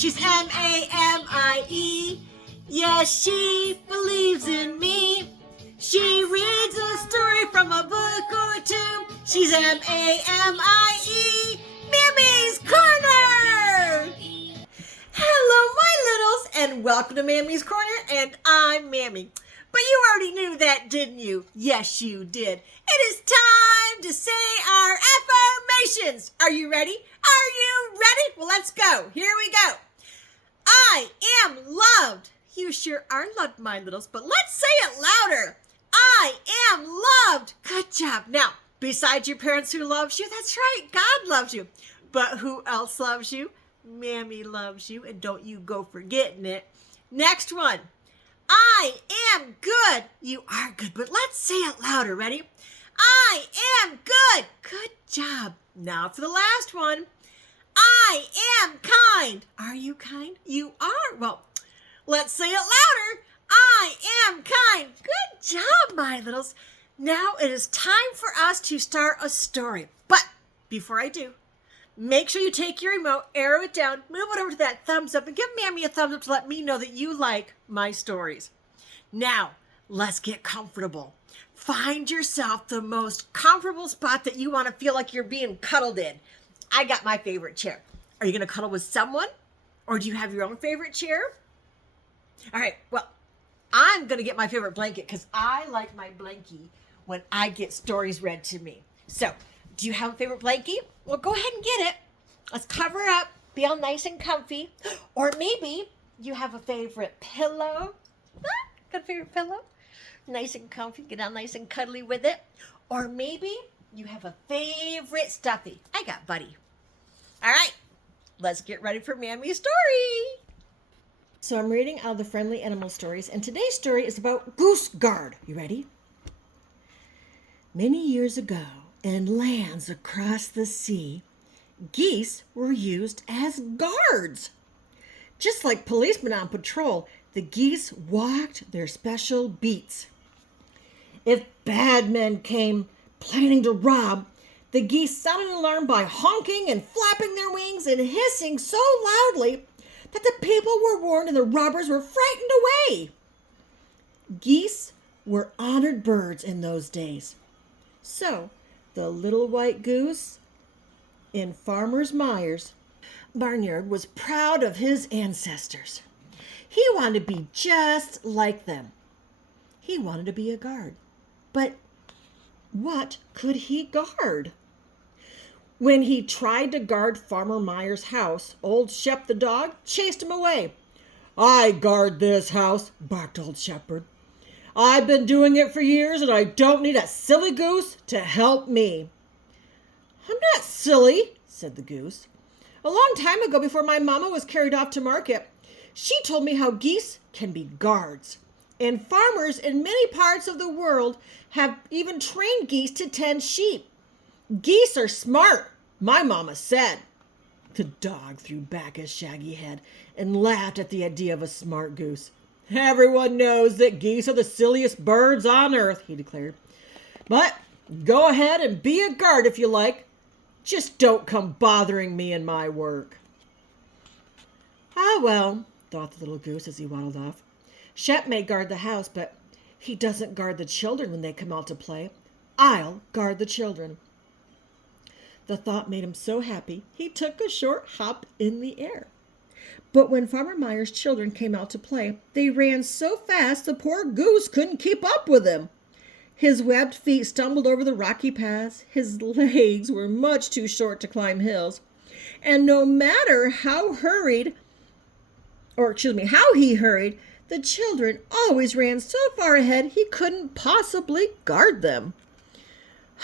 She's M-A-M-I-E. Yes, she believes in me. She reads a story from a book or two. She's M-A-M-I-E. Mammy's Corner! Hello, my littles, and welcome to Mammy's Corner, and I'm Mammy. But you already knew that, didn't you? Yes, you did. It is time to say our affirmations. Are you ready? Are you ready? Well, let's go. Here we go. I am loved. You sure are loved, my littles, but let's say it louder. I am loved. Good job. Now, besides your parents who loves you, that's right, God loves you. But who else loves you? Mammy loves you, and don't you go forgetting it. Next one. I am good. You are good, but let's say it louder. Ready? I am good. Good job. Now for the last one. I am kind. Are you kind? You are. Well, let's say it louder. I am kind. Good job, my littles. Now it is time for us to start a story. But before I do, make sure you take your remote, arrow it down, move it over to that thumbs up, and give Mammy a thumbs up to let me know that you like my stories. Now, let's get comfortable. Find yourself the most comfortable spot that you want to feel like you're being cuddled in. I got my favorite chair. Are you going to cuddle with someone? Or do you have your own favorite chair? All right, well, I'm going to get my favorite blanket because I like my blankie when I get stories read to me. So, do you have a favorite blankie? Well, go ahead and get it. Let's cover up, be all nice and comfy. Or maybe you have a favorite pillow. Got a favorite pillow? Nice and comfy, get all nice and cuddly with it. Or maybe you have a favorite stuffy. I got Buddy. All right, let's get ready for Mammy's story. So I'm reading out of the Friendly Animal Stories, and today's story is about Goose Guard. You ready? Many years ago, in lands across the sea, geese were used as guards. Just like policemen on patrol, the geese walked their special beats. If bad men came planning to rob, the geese sounded an alarm by honking and flapping their wings and hissing so loudly that the people were warned and the robbers were frightened away. Geese were honored birds in those days. So, the little white goose in Farmer Meyer's barnyard was proud of his ancestors. He wanted to be just like them. He wanted to be a guard. But what could he guard? When he tried to guard Farmer Meyer's house, old Shep the dog chased him away. "I guard this house," barked old Shepherd. "I've been doing it for years, and I don't need a silly goose to help me." "I'm not silly," said the goose. "A long time ago, before my mama was carried off to market, she told me how geese can be guards. And farmers in many parts of the world have even trained geese to tend sheep. Geese are smart, my mama said." The dog threw back his shaggy head and laughed at the idea of a smart goose. "Everyone knows that geese are the silliest birds on earth," he declared. "But go ahead and be a guard if you like. Just don't come bothering me in my work." "Ah, well," thought the little goose as he waddled off. "Shep may guard the house, but he doesn't guard the children when they come out to play. I'll guard the children." The thought made him so happy, he took a short hop in the air. But when Farmer Meyer's children came out to play, they ran so fast the poor goose couldn't keep up with them. His webbed feet stumbled over the rocky paths. His legs were much too short to climb hills. And no matter how he hurried, the children always ran so far ahead he couldn't possibly guard them.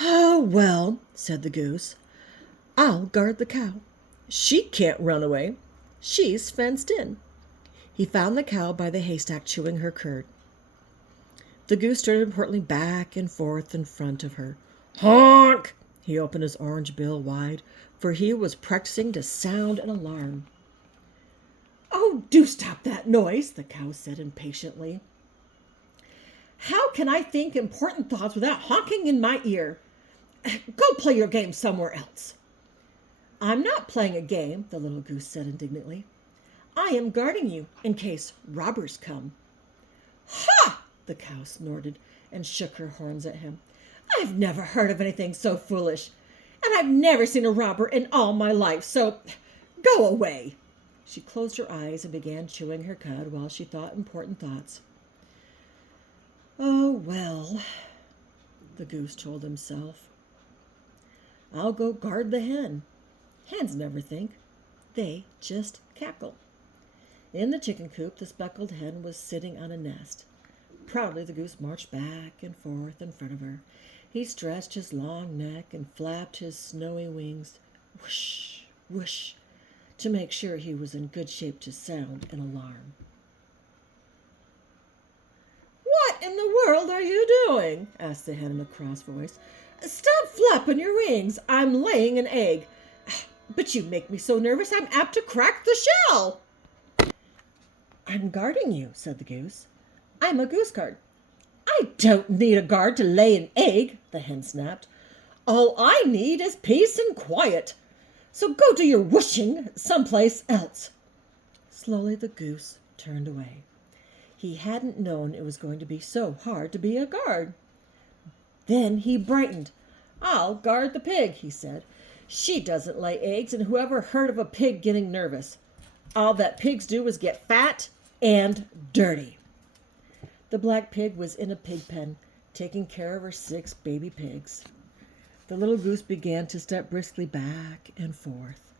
"Oh, well," said the goose, "I'll guard the cow. She can't run away. She's fenced in." He found the cow by the haystack chewing her curd. The goose started importantly back and forth in front of her. "Honk!" He opened his orange bill wide, for he was practicing to sound an alarm. "Oh, do stop that noise," the cow said impatiently. "How can I think important thoughts without honking in my ear? Go play your game somewhere else." "I'm not playing a game," the little goose said indignantly. I am guarding you in case robbers come." "Ha!" the cow snorted and shook her horns at him. "I've never heard of anything so foolish, and I've never seen a robber in all my life, so go away." She closed her eyes and began chewing her cud while she thought important thoughts. "Oh, well," the goose told himself. "I'll go guard the hen. Hens never think. They just cackle." In the chicken coop, the speckled hen was sitting on a nest. Proudly, the goose marched back and forth in front of her. He stretched his long neck and flapped his snowy wings, whoosh, whoosh, to make sure he was in good shape to sound an alarm. "What in the world are you doing?" asked the hen in a cross voice. "Stop flapping your wings. I'm laying an egg. But you make me so nervous I'm apt to crack the shell." "I'm guarding you," said the goose. "I'm a goose guard." "I don't need a guard to lay an egg," the hen snapped. "All I need is peace and quiet. So go do your whooshing someplace else." Slowly the goose turned away. He hadn't known it was going to be so hard to be a guard. Then he brightened. "I'll guard the pig," he said. "She doesn't lay eggs, and whoever heard of a pig getting nervous? All that pigs do is get fat and dirty." The black pig was in a pig pen, taking care of her 6 baby pigs. The little goose began to step briskly back and forth.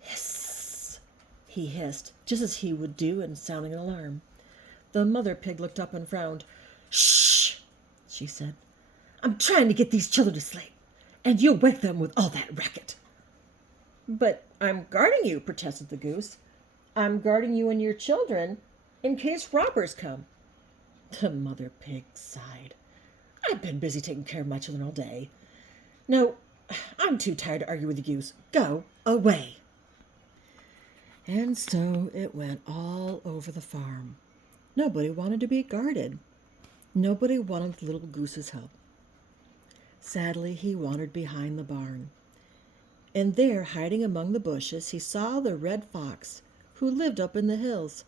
"Hiss," he hissed, just as he would do in sounding an alarm. The mother pig looked up and frowned. "Shh," she said. "I'm trying to get these children to sleep, and you'll wake them with all that racket." "But I'm guarding you," protested the goose. "I'm guarding you and your children in case robbers come." The mother pig sighed. "I've been busy taking care of my children all day. No, I'm too tired to argue with the goose. Go away." And so it went all over the farm. Nobody wanted to be guarded. Nobody wanted the little goose's help. Sadly, he wandered behind the barn. And there, hiding among the bushes, he saw the red fox, who lived up in the hills.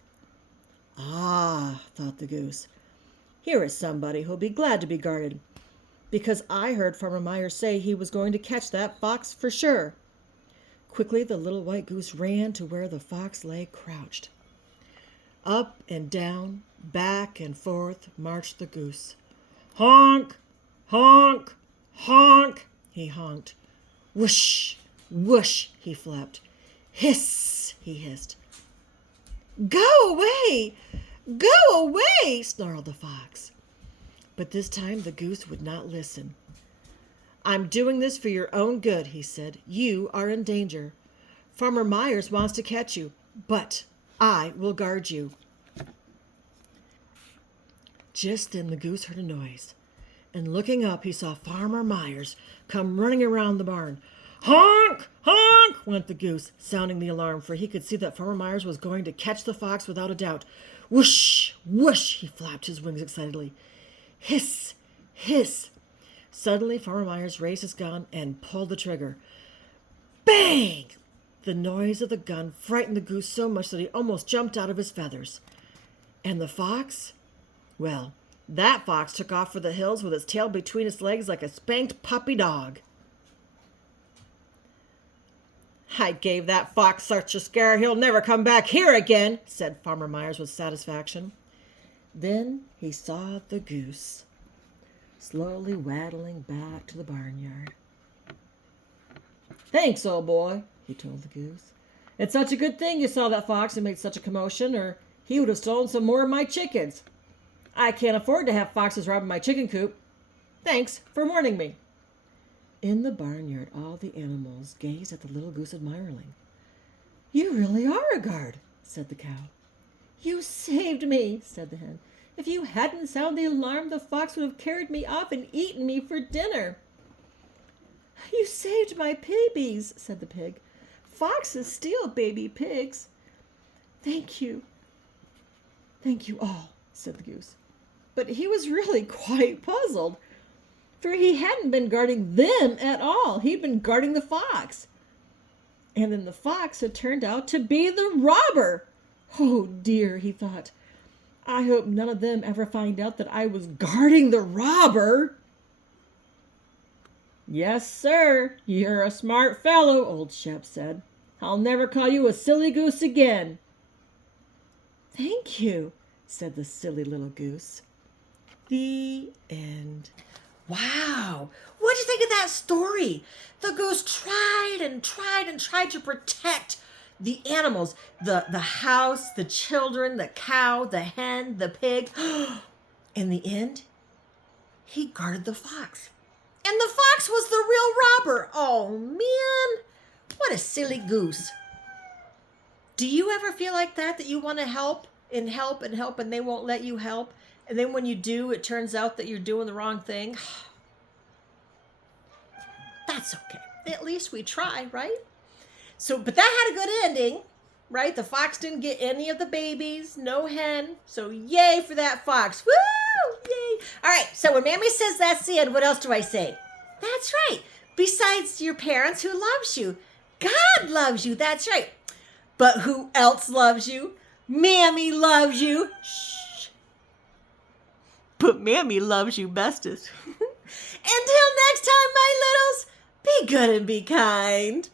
"Ah," thought the goose, "here is somebody who'll be glad to be guarded, because I heard Farmer Myers say he was going to catch that fox for sure." Quickly, the little white goose ran to where the fox lay crouched. Up and down, back and forth marched the goose. "Honk, honk, honk," he honked. "Whoosh, whoosh," he flapped. "Hiss," he hissed. "Go away! Go away!" snarled the fox. But this time the goose would not listen. "I'm doing this for your own good," he said. "You are in danger. Farmer Myers wants to catch you, but I will guard you." Just then the goose heard a noise, and looking up he saw Farmer Myers come running around the barn. "Honk! Honk!" went the goose, sounding the alarm, for he could see that Farmer Myers was going to catch the fox without a doubt. Whoosh! Whoosh! He flapped his wings excitedly. Hiss! Hiss! Suddenly Farmer Myers raised his gun and pulled the trigger. Bang! The noise of the gun frightened the goose so much that he almost jumped out of his feathers. And the fox? Well, that fox took off for the hills with his tail between its legs like a spanked puppy dog. "I gave that fox such a scare he'll never come back here again," said Farmer Myers with satisfaction. Then he saw the goose slowly waddling back to the barnyard. "Thanks, old boy," he told the goose. "It's such a good thing you saw that fox and made such a commotion, or he would have stolen some more of my chickens. I can't afford to have foxes robbing my chicken coop. Thanks for warning me." In the barnyard, all the animals gazed at the little goose admiringly. "You really are a guard," said the cow. "You saved me," said the hen. "If you hadn't sounded the alarm, the fox would have carried me off and eaten me for dinner." "You saved my babies," said the pig. "Foxes steal baby pigs." "Thank you. Thank you all," said the goose. But he was really quite puzzled, for he hadn't been guarding them at all. He'd been guarding the fox. And then the fox had turned out to be the robber. Oh dear, he thought. I hope none of them ever find out that I was guarding the robber. Yes, sir, you're a smart fellow, old Shep said. I'll never call you a silly goose again. Thank you, said the silly little goose. The end. Wow, what do you think of that story? The goose tried and tried and tried to protect the animals, the house, the children, the cow, the hen, the pig. In the end, he guarded the fox. And the fox was the real robber. Oh, man, what a silly goose. Do you ever feel like that you want to help and help and help and they won't let you help? And then when you do, it turns out that you're doing the wrong thing? That's okay. At least we try, right? So, but that had a good ending, right? The fox didn't get any of the babies, no hen. So yay for that fox. Woo! Yay. All right, so when Mammy says that's the end, what else do I say? That's right. Besides your parents, who loves you? God loves you. That's right. But who else loves you? Mammy loves you. Shh. But Mammy loves you bestest. Until next time, my littles, be good and be kind.